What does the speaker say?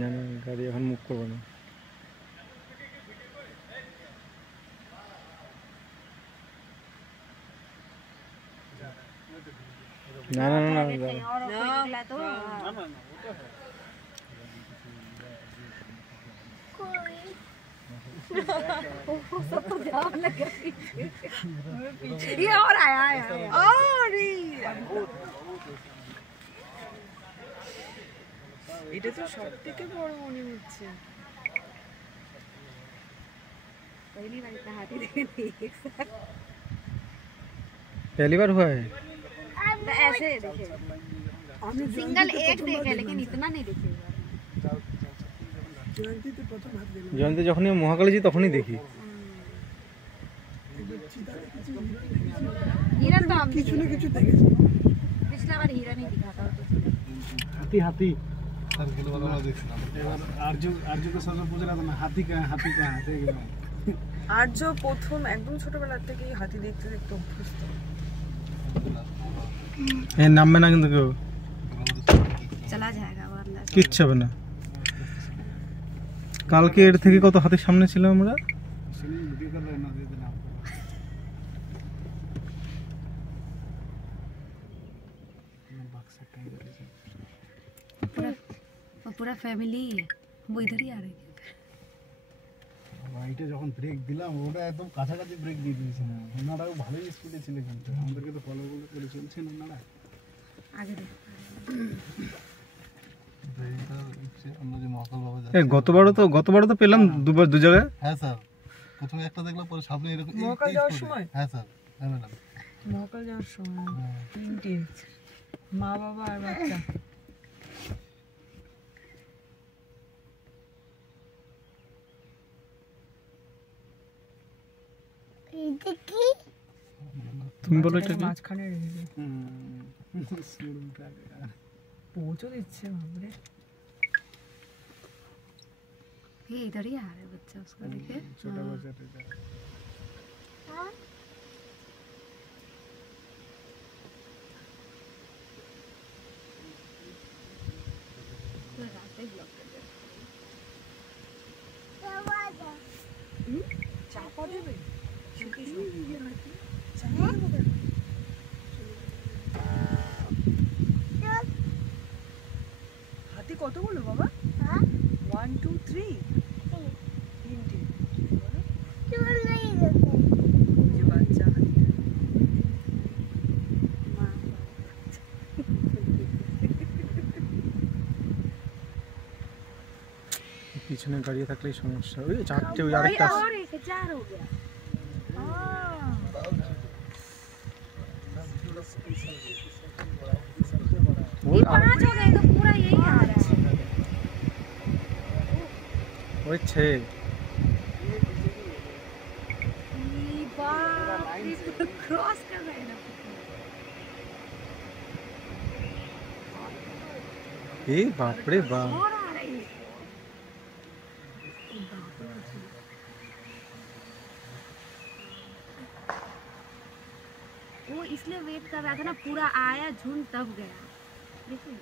না না গাড়ি এখন মুভ করবো না। না না না ये और आया अरे এটা তো সবথেকে বড় মনে হচ্ছে। पहली बार इतना हाथी देखे एक साथ। पहली बार हुआ है ऐसे देखे सिंगल एक देखे लेकिन इतना नहीं देखे। জয়ন্তী যখনই মহাকালীজি তখনই দেখি। हिरन तो हम কিছু না কিছু দেখেছি। पिछला बार हिरन ही दिखा था। हाथी हाथी सर किलो वाला देखছিলাম। এবার আরজুকে সব বুঝে না হাতি কা হাতি গেল। আর্য প্রথম একদম ছোটবেলা থেকেই হাতি দেখতে দেখতে অভ্যস্ত। এই নামবে না কিন্তু কেউ। चला जाएगा वरना কিচ্ছু হবে না। কালকে এর থেকে কত হাতির সামনে ছিল আমরা। ভিডিও कर लेना दे देना पूरा फैमिली वो इधर ही आ रही है। রাইটে যখন ব্রেক দিলাম ওটা একদম কাছাকাছি ব্রেক দিয়ে দিয়েছিল। ওনারাও ভালোই স্পিডে ছিল কিন্তু আমাদেরকে তো ফলো করে চলছেন ওনারা। आगे देख আমরা যে মহাকাল বাবা এই গতবারও তো পেলাম দুবার দু জায়গায়। হ্যাঁ স্যার প্রথমে একটা দেখলাম পরে সামনে এরকম মহাকাল যাওয়ার সময়? হ্যাঁ স্যার হ্যাঁ ম্যাডাম মহাকাল যাওয়ার সময় তিনটে মা বাবা আর বাচ্চা। তুমি বলো এটা কি? মাঝখানে রেখে দে। পৌঁছো দিচ্ছে বাবরে। ये इधर ही आ रहा है बच्चा उसका देखे। छोटा बच्चा था চাপা দেবে হাতি কতগুলো বাবা? 1 2 3 তিনটে যে বাচ্চা হাতি। পিছনে দাঁড়িয়ে থাকলেই সমস্যা। ওই চারটে ওই আরেকটা और एक चार हो गया। ওই पांच हो गए तो पूरा यही आ रहा है। ওই ছে क्रॉस कर रहे हैं ना। এই বাপ রে বাপ। और आ रही है। वो इसलिए वेट कर रहा था ना पूरा आया झुंड तब गया देखिए।